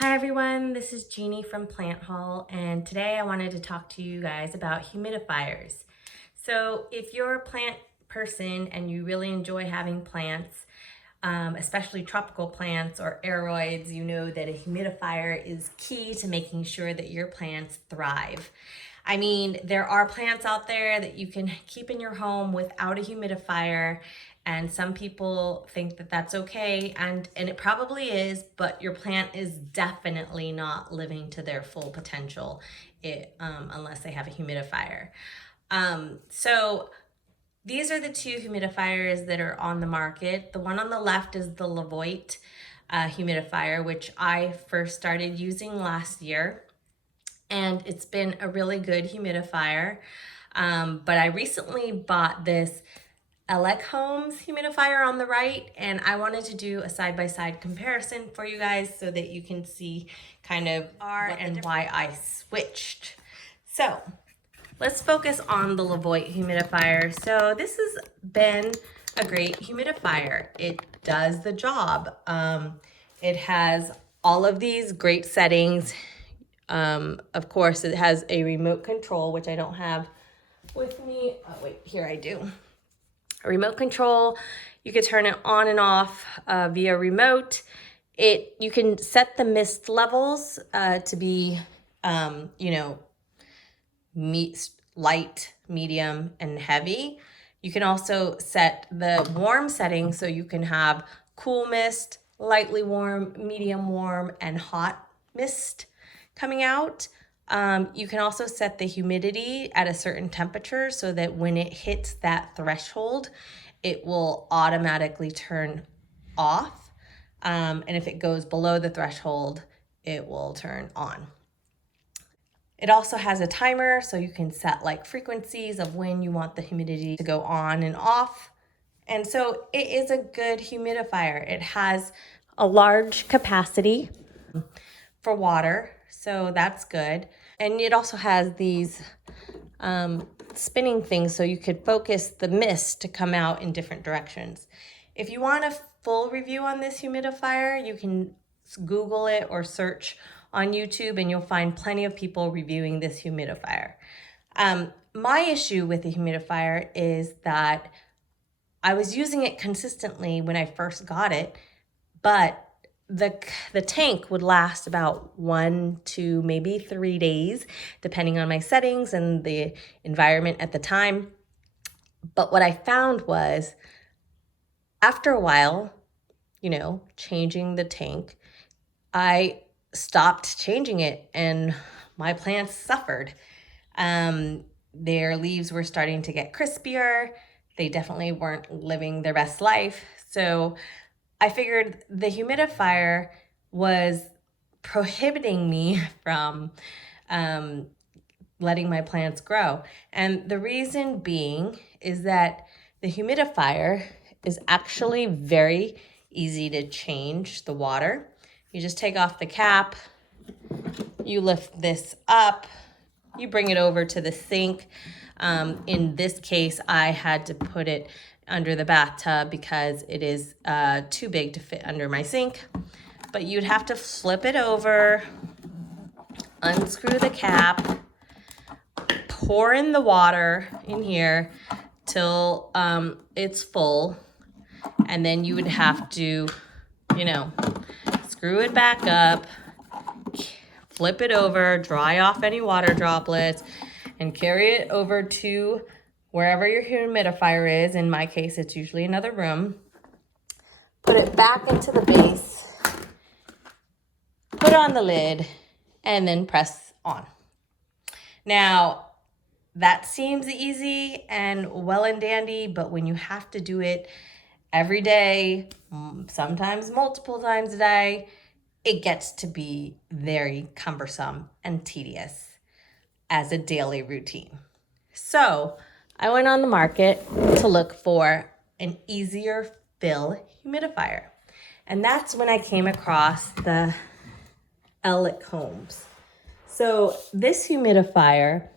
Hi everyone, this is Jeannie from Plant Hall, and today I wanted to talk to you guys about humidifiers. So if you're a plant person and you really enjoy having plants, especially tropical plants or aroids, you know that a humidifier is key to making sure that your plants thrive. I mean, there are plants out there that you can keep in your home without a humidifier, and some people think that that's okay, and it probably is, but your plant is definitely not living to their full potential unless they have a humidifier. So these are the two humidifiers that are on the market. The one on the left is the Levoit humidifier, which I first started using last year, and it's been a really good humidifier. But I recently bought this Elechomes humidifier on the right, and I wanted to do a side-by-side comparison for you guys so that you can see kind of why I switched. So let's focus on the Levoit humidifier. So this has been a great humidifier. It does the job. It has all of these great settings. Of course, it has a remote control, which I don't have with me. Oh, wait, here I do. A remote control. You can turn it on and off via remote. You can set the mist levels to be, light, medium, and heavy. You can also set the warm setting so you can have cool mist, lightly warm, medium warm, and hot mist coming out. You can also set the humidity at a certain temperature so that when it hits that threshold, it will automatically turn off. And if it goes below the threshold, it will turn on. It also has a timer, so you can set like frequencies of when you want the humidity to go on and off. And so it is a good humidifier. It has a large capacity for water, so that's good. And it also has these spinning things so you could focus the mist to come out in different directions. If you want a full review on this humidifier, you can Google it or search on YouTube and you'll find plenty of people reviewing this humidifier. My issue with the humidifier is that I was using it consistently when I first got it, but the tank would last about 1 to maybe 3 days, depending on my settings and the environment at the time. But what I found was after a while, changing the tank, I stopped changing it and my plants suffered. Their leaves were starting to get crispier. They definitely weren't living their best life. So I figured the humidifier was prohibiting me from letting my plants grow. And the reason being is that the humidifier is actually very easy to change the water. You just take off the cap, you lift this up, you bring it over to the sink. In this case, I had to put it under the bathtub because it is too big to fit under my sink. But you'd have to flip it over, unscrew the cap, pour in the water in here till it's full, and then you would have to, screw it back up, flip it over, dry off any water droplets, and carry it over to wherever your humidifier is. In my case, it's usually another room. Put it back into the base, put on the lid, and then press on. Now, that seems easy and well and dandy, but when you have to do it every day, sometimes multiple times a day, it gets to be very cumbersome and tedious as a daily routine. So I went on the market to look for an easier fill humidifier. And that's when I came across the Ellic Combs. So this humidifier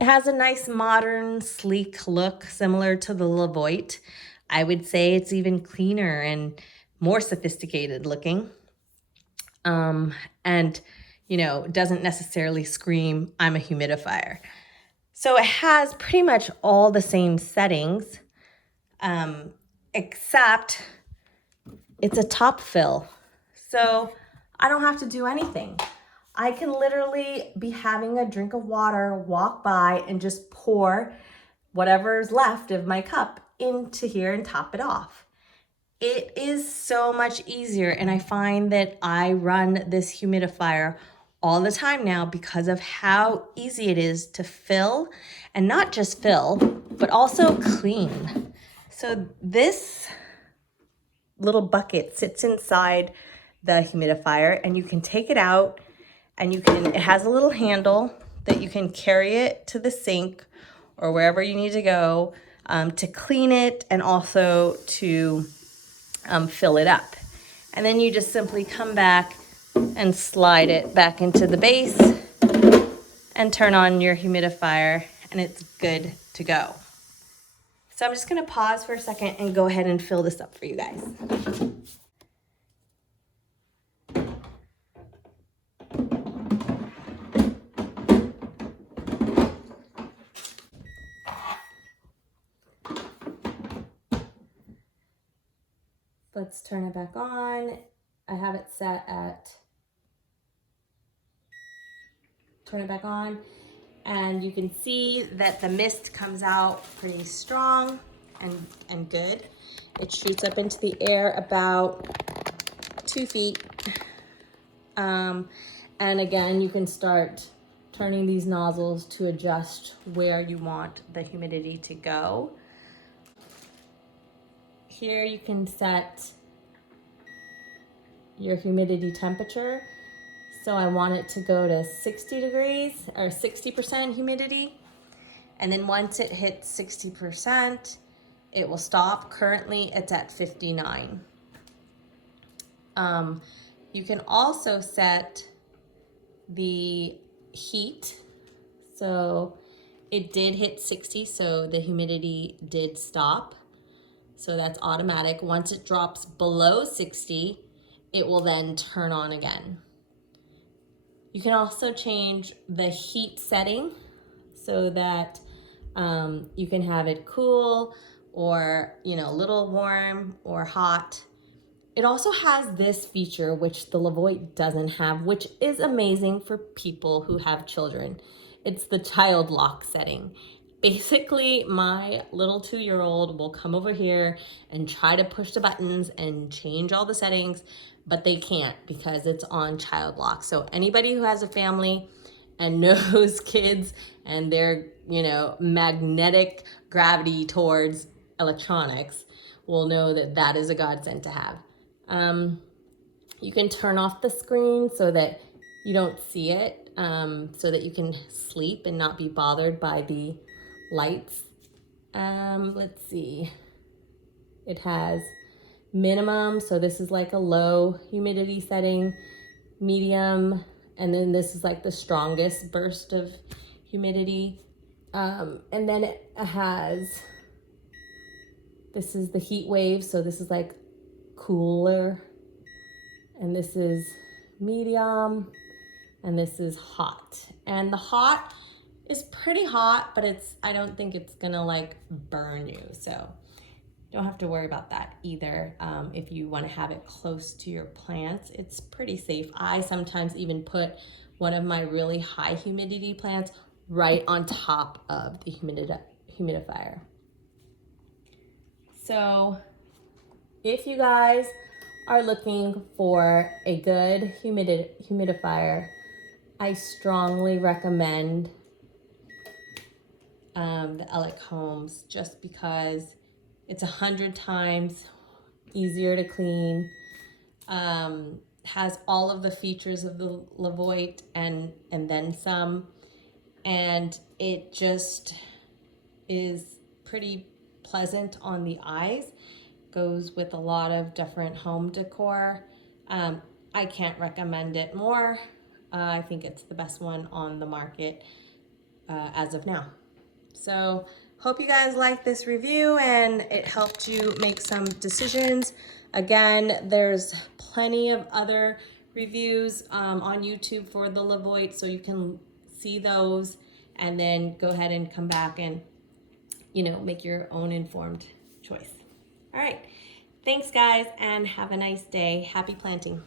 has a nice modern, sleek look similar to the Levoit. I would say it's even cleaner and more sophisticated looking. and, you know, doesn't necessarily scream, I'm a humidifier. So it has pretty much all the same settings, except it's a top fill. So I don't have to do anything. I can literally be having a drink of water, walk by and just pour whatever's left of my cup into here and top it off. It is so much easier, and I find that I run this humidifier all the time now because of how easy it is to fill, and not just fill, but also clean. So this little bucket sits inside the humidifier, and you can take it out, and it has a little handle that you can carry it to the sink or wherever you need to go to clean it, and also to fill it up. And then you just simply come back and slide it back into the base and turn on your humidifier, and it's good to go. So I'm just gonna pause for a second and go ahead and fill this up for you guys. Let's turn it back on. I have it set at, turn it back on, and you can see that the mist comes out pretty strong and good. It shoots up into the air about 2 feet. And again, you can start turning these nozzles to adjust where you want the humidity to go. Here you can set your humidity temperature. So I want it to go to 60 degrees or 60% humidity. And then once it hits 60%, it will stop. Currently it's at 59. You can also set the heat. So it did hit 60, so the humidity did stop. So that's automatic. Once it drops below 60, it will then turn on again. You can also change the heat setting so that you can have it cool or, you know, a little warm or hot. It also has this feature, which the Levoit doesn't have, which is amazing for people who have children. It's the child lock setting. Basically, my little 2-year-old will come over here and try to push the buttons and change all the settings, but they can't because it's on child lock. So anybody who has a family and knows kids and their, you know, magnetic gravity towards electronics will know that that is a godsend to have. You can turn off the screen so that you don't see it, so that you can sleep and not be bothered by the lights. Let's see. It has minimum, so this is like a low humidity setting, medium, and then this is like the strongest burst of humidity. And then it has, this is the heat wave, so this is like cooler, and this is medium, and this is hot. And the hot is pretty hot, but I don't think it's gonna like burn you, so don't have to worry about that either. If you want to have it close to your plants, it's pretty safe. I sometimes even put one of my really high humidity plants right on top of the humidifier. So if you guys are looking for a good humidifier, I strongly recommend the Ellic Combs, just because it's 100 times easier to clean, has all of the features of the Levoit and then some, and it just is pretty pleasant on the eyes. Goes with a lot of different home decor. I can't recommend it more. I think it's the best one on the market as of now. So hope you guys like this review and it helped you make some decisions. Again, there's plenty of other reviews on YouTube for the Levoit, so you can see those and then go ahead and come back and, you know, make your own informed choice. All right. Thanks, guys, and have a nice day. Happy planting.